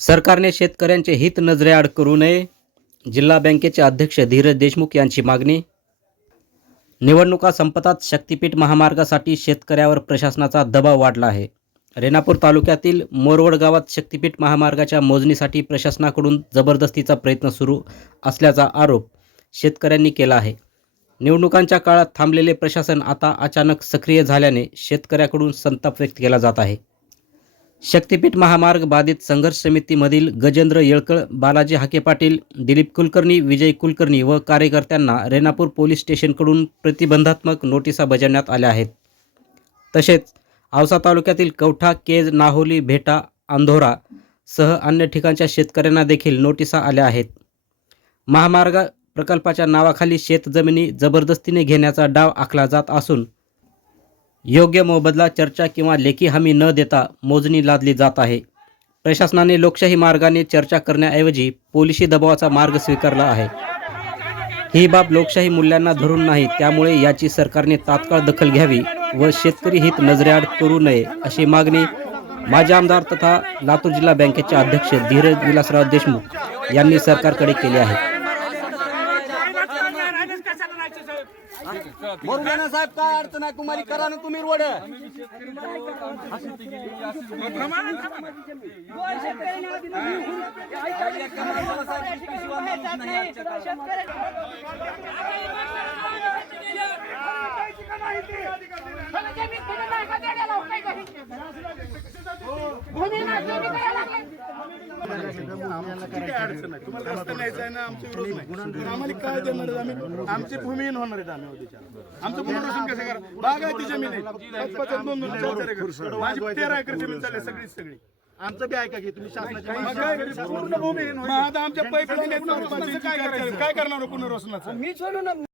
सरकारने शेतकऱ्यांचे हित नजरेआड करू नये. जिल्हा बँकेचे अध्यक्ष धीरज देशमुख यांची मागणी. निवडणुका संपतात शक्तीपीठ महामार्गासाठी शेतकऱ्यावर प्रशासनाचा दबाव वाढला आहे. रेणापूर तालुक्यातील मोरवड गावात शक्तीपीठ महामार्गाच्या मोजणीसाठी प्रशासनाकडून जबरदस्तीचा प्रयत्न सुरू असल्याचा आरोप शेतकऱ्यांनी केला आहे. निवडणुकांच्या काळात थांबलेले प्रशासन आता अचानक सक्रिय झाल्याने शेतकऱ्याकडून संताप व्यक्त केला जात आहे. शक्तीपीठ महामार्ग बाधित संघर्ष समितीमधील गजेंद्र येळकळ, बालाजी हाके पाटील, दिलीप कुलकर्णी, विजय कुलकर्णी व कार्यकर्त्यांना रेणापूर पोलीस स्टेशनकडून प्रतिबंधात्मक नोटिसा बजावण्यात आल्या आहेत. तसेच औसा तालुक्यातील कवठा, केज, नाहोली, भेटा, अंधोरा सह अन्य ठिकाणच्या शेतकऱ्यांना देखील नोटिसा आल्या आहेत. महामार्ग प्रकल्पाच्या नावाखाली शेतजमिनी जबरदस्तीने घेण्याचा डाव आखला जात असून योग्य मोबदला, चर्चा किंवा लेखी हमी न देता मोजणी लादली जात आहे. प्रशासनाने लोकशाही मार्गाने चर्चा करण्याऐवजी पोलिसी दबावाचा मार्ग स्वीकारला आहे. ही बाब लोकशाही मूल्यांना धरून नाही, त्यामुळे याची सरकारने तात्काळ दखल घ्यावी व शेतकरी हित नजरेआड करू नये अशी मागणी माजी आमदार तथा लातूर जिल्हा बँकेचे अध्यक्ष धीरज विलासराव देशमुख यांनी सरकारकडे केली आहे. बरोबर साहेब, काय अडचण आहे तुम्हाला? करा ना तुम्ही रोड. अडचण आहे तुम्हाला रस्ता न्यायचा आहे ना, आमचा विरोध नाही. आम्हाला काय देणार? आम्ही आमची भूमीहीन होणार आहेत. आम्ही आमचं पुनर्वसन कसं करा? बागायती जमीन आहे, 2-4 एकर. माझी 13 एकर जमीन चालली सगळी. आमचं बी ऐका की तुम्ही शासनाची पूर्ण भूमीहीन. आता आमच्या पैसे काय करणार पुनर्वसनाचं?